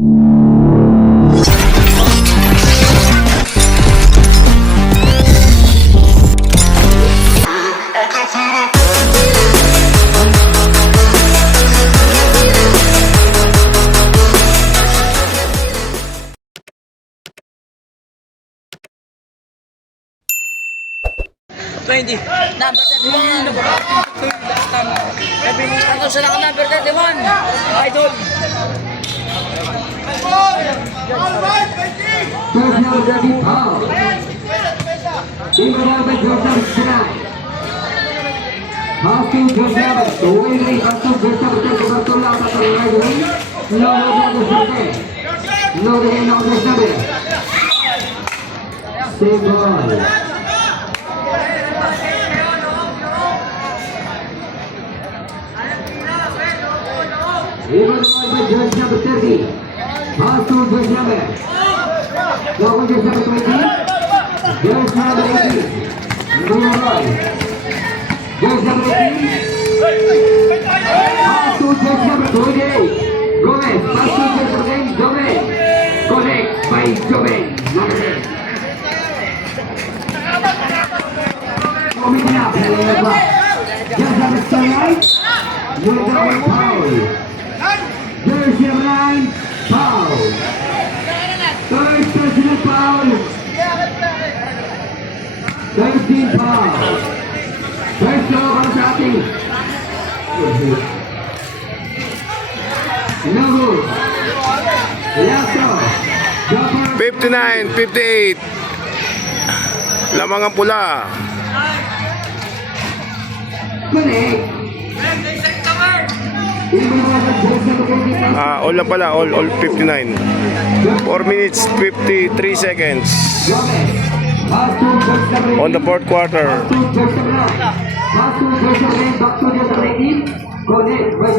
Number 31. Ano sa number 31? Idol. Even by judge number 30. Pass to judge number. Double judge number 20. Judge number 18. Number 1. Judge number 18. Pass to judge number 28. Gomez. Pass to judge number 10. Gomez. Correct by Gomez. Number 10. Coming up. Judge number 29. With the foul. Jersey 9, foul. Third personal foul. 13 foul. First throw para sa ating. No good. Lasso. 59-58. Lamang ang pula. Correct. All na pala, all 59. 4 minutes 53 seconds on the fourth quarter.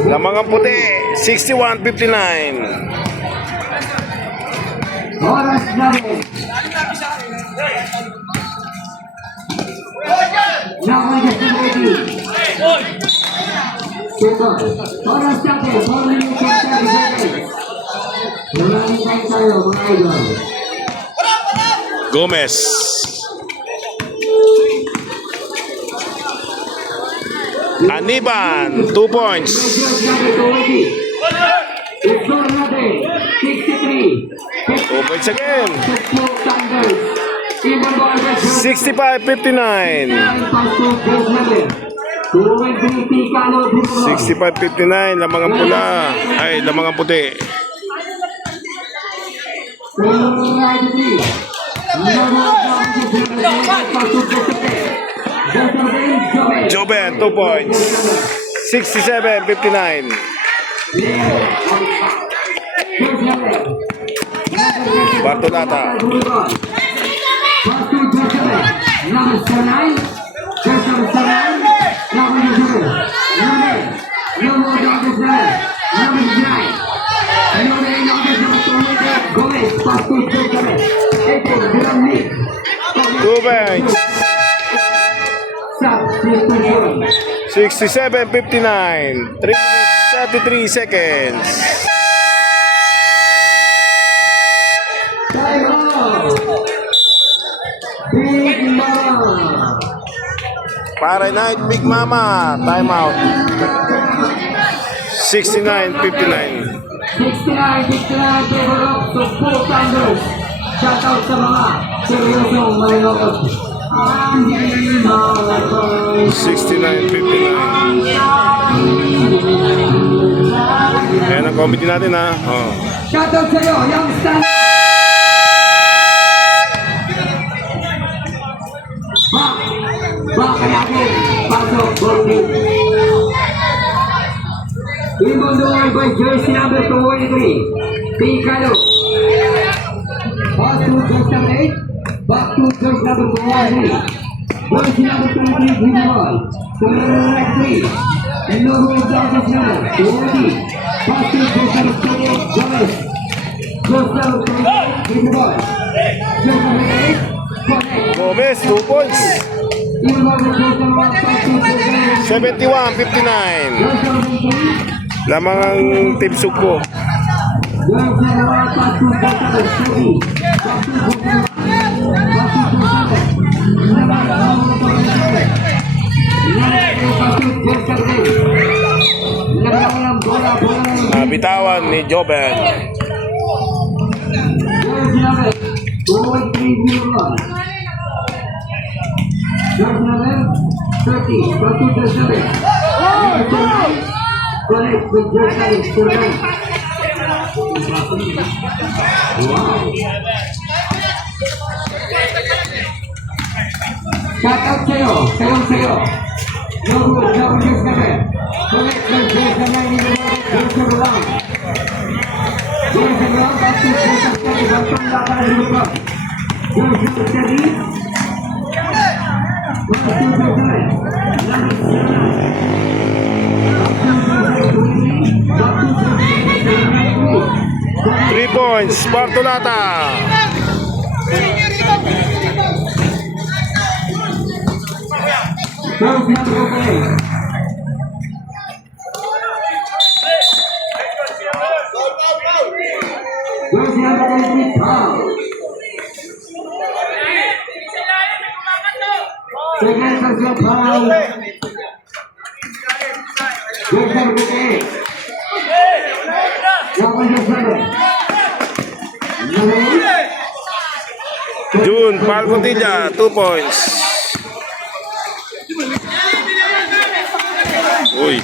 Lamang ang puti, 61-59. Oras namin. Oras natin, 4 minutes and 30 seconds. Maraming time tayo, mga idol. Gomez. Aniban, 2 points. Score natin, 63. 2 points again. 65-59. 65-59. Lamang ang pula. Ay, lamang ang puti. Joben, 2 points. 67-59. Bartolata. Gomez. 67-59. 3 minutes 33 seconds. Para night Big Mama. Time out. 69-59. 69-59 favor of the Full Thunders. Shout out sa mga seryosong Maynokot. 69-59. Ayan ang committee natin ha. Oh. Shout out sa iyo, Young Stan. Back natin. Pasok, Borgin. Imunduan by jersey number 23. Picalo. Pass to jersey number 8. Back to jersey number 23. Jersey number 23, green ball. Correct 3. And no goal down this number. 20. Pass to jersey number 28. Gomez. Jersey number 28, green ball. Jersey number 8. Connect. Gomez, 2 points. 71-59. Lamang ang Team Sugpo. Jersey number 1, pass to Gonzalez. Steady. Back to Gonzalez. Back to Gonzalez. Number 2, pass to Gonzalez. Number 1, bola. Bitawan ni Joben. Jersey number 2-3-0-1. Jersey number 30, pass to Gonzalez. Connect with Gonzalez. Wow. Shout out sa'yo. Sa'yo. No good. Jersey number. Connect with Jersey number. Jersey round. Jersey round. Back to Gonzalez. Bantong laban ng lupa. Jersey steady. Back to Gonzalez. Number 3 points, Bartolata. Second personal foul. June Palcotilla, 2 points. Uy.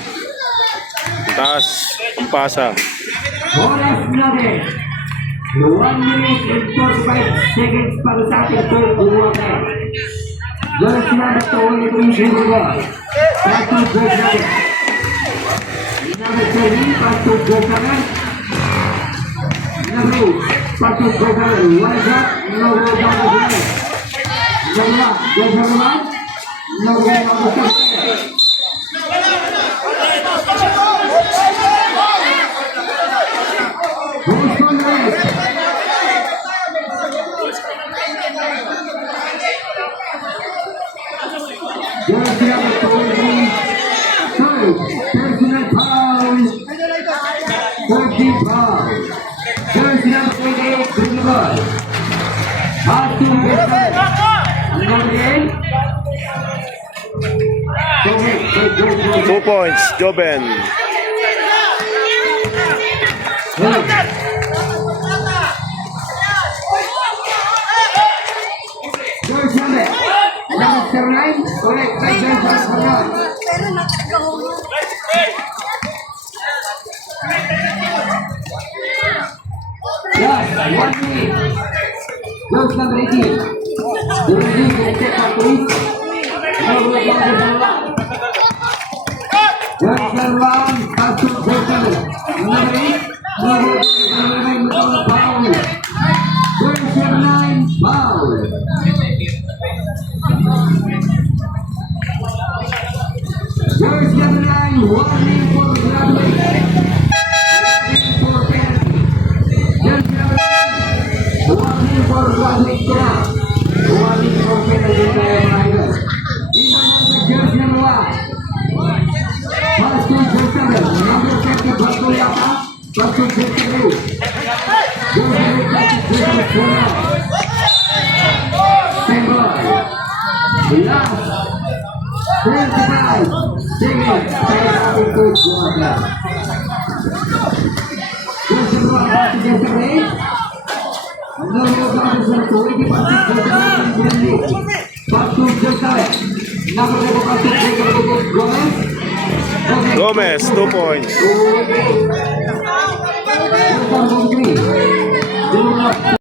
Taas ang pasa. Oras natin. 1 minute and 45 seconds para sa ating third quarter. Jersey number 2-3-0-1. Back to Gonzalez. Number 30, back to Gonzalez. Number 8, back to Gonzalez. One shot, no goal down the line. Number 1, no goal down the line. Who's on the rest? Jersey number 23, third, personal foul, 14 foul. Jersey number 28, Greenwood. Pass to Gonzalez. Number 8. 2 points, Joben. Jersey number 9, correct, right, Jersey number 1. Yes, 1 minute. Jersey number 18. The release will take our police. No goal down the line. Jersey number 1, pass to Gonzalez. Number 8, no goal down the line, no foul. Jersey number 9, foul. Jersey number 9, warning for graduate. Warning for penalty. Jersey number 9, warning for graduate na. Warning for penalty tayo mga idol. Ibanan sa jersey number 1. Pass to Gonzalez. Number 30, Bartolata. Pass to Gonzalez. Gonzalez for now. Sembol. Last. 25 seconds para sa ating third quarter. Jersey number 1, pass to Gonzalez. No more bounces for 20 passes for the Gonzalez. Pass to Gonzalez. Number 7, pass to Gomez. Gomez, 2 points.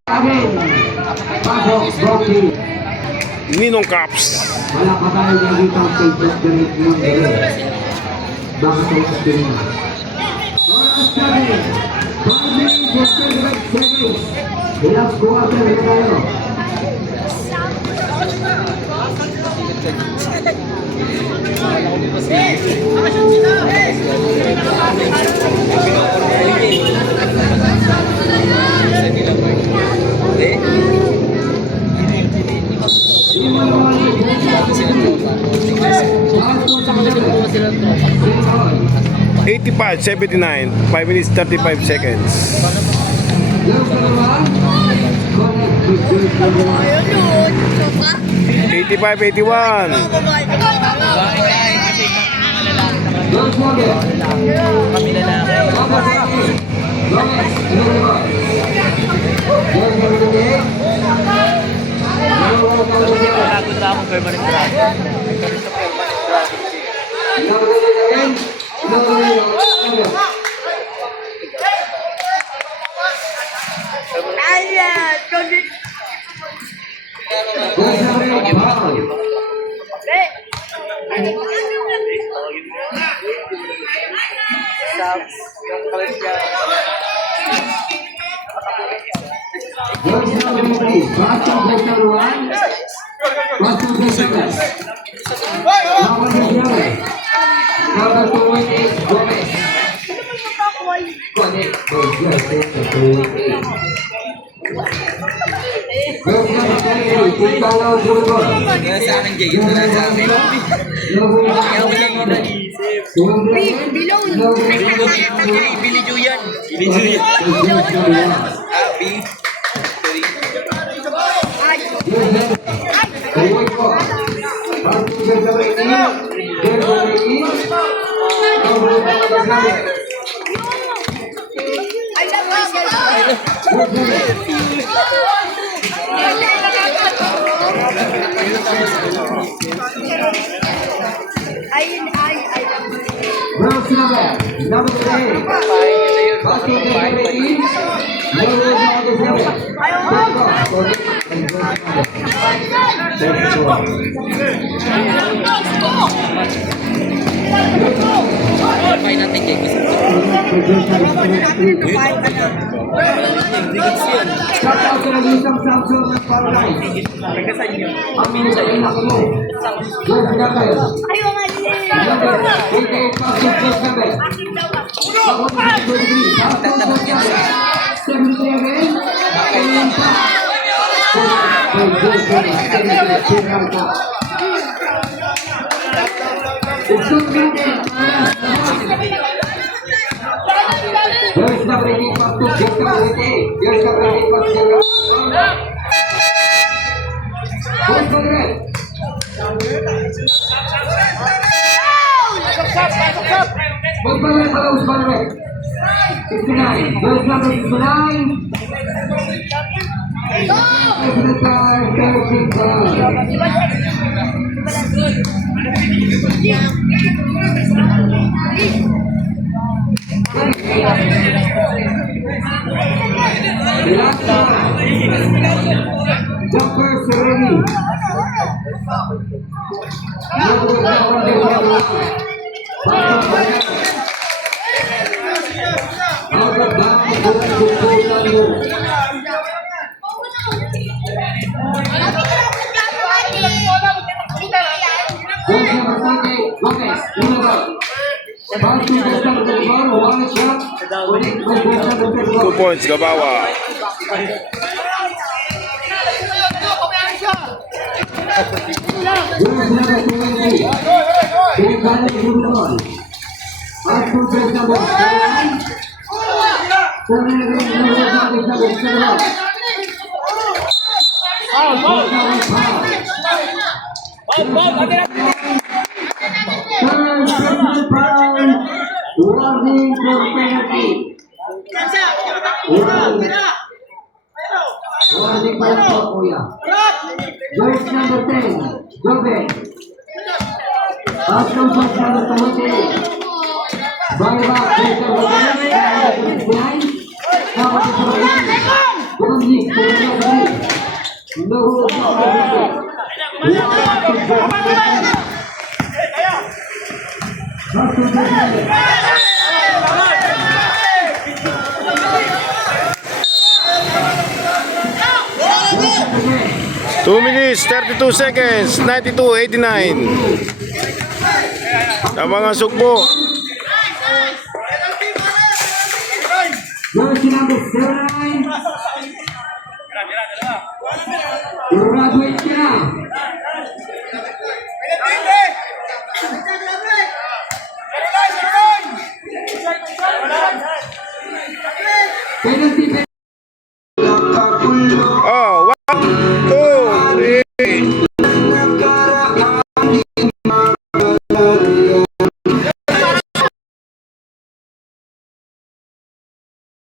Again, pasok, Brocky. Ninong Caps. Wala pa tayo nakita ang Facebook direct mo ngayon. Baka tayo sa pinina. Oras natin, 5 minutes and 35 seconds. Last quarter na tayo. $85.79, 5 minutes 35 seconds. Jersey number 1. Connect with jersey number 1. Ayun yun. Soka. 85-81. George Morgan. Kami lalaki. Number 18. Gomez. Number 1. Jersey number 28. Number 1. Pagod na akong permanent drop. Number 11. Number 11. Ayan. Jersey number 8. Paul. Jersey number 3. Boston jersey number 1. Boston jersey number 2. Number 11. Number 28. Gomez. Connect with jersey number 28. Jersey number 28. Ticalo Junior. Kaya sa akin, Jay. Ito lang sa akin. Number Kaya ko 11. lang yung naisip. Number 11. Jay, Billy Juyan. Billy Juyan. Happy. Sorry. Pay natin, Jay. Gusto ko. Jumper Sereni. Two points, Gabawa. Warning for penalty. Warning pa lang po, kuya. Verse number 10, Jobe. Patrol verse number 20. Baywa, verse number 29. Number 28. Bumalik, bumalik. Luhod, bumalik. Patrol verse number 2 minutes, 32 seconds, 92-89. Ang mga sugbo. Jersey number 09. Graduate ka na. Penalty 2,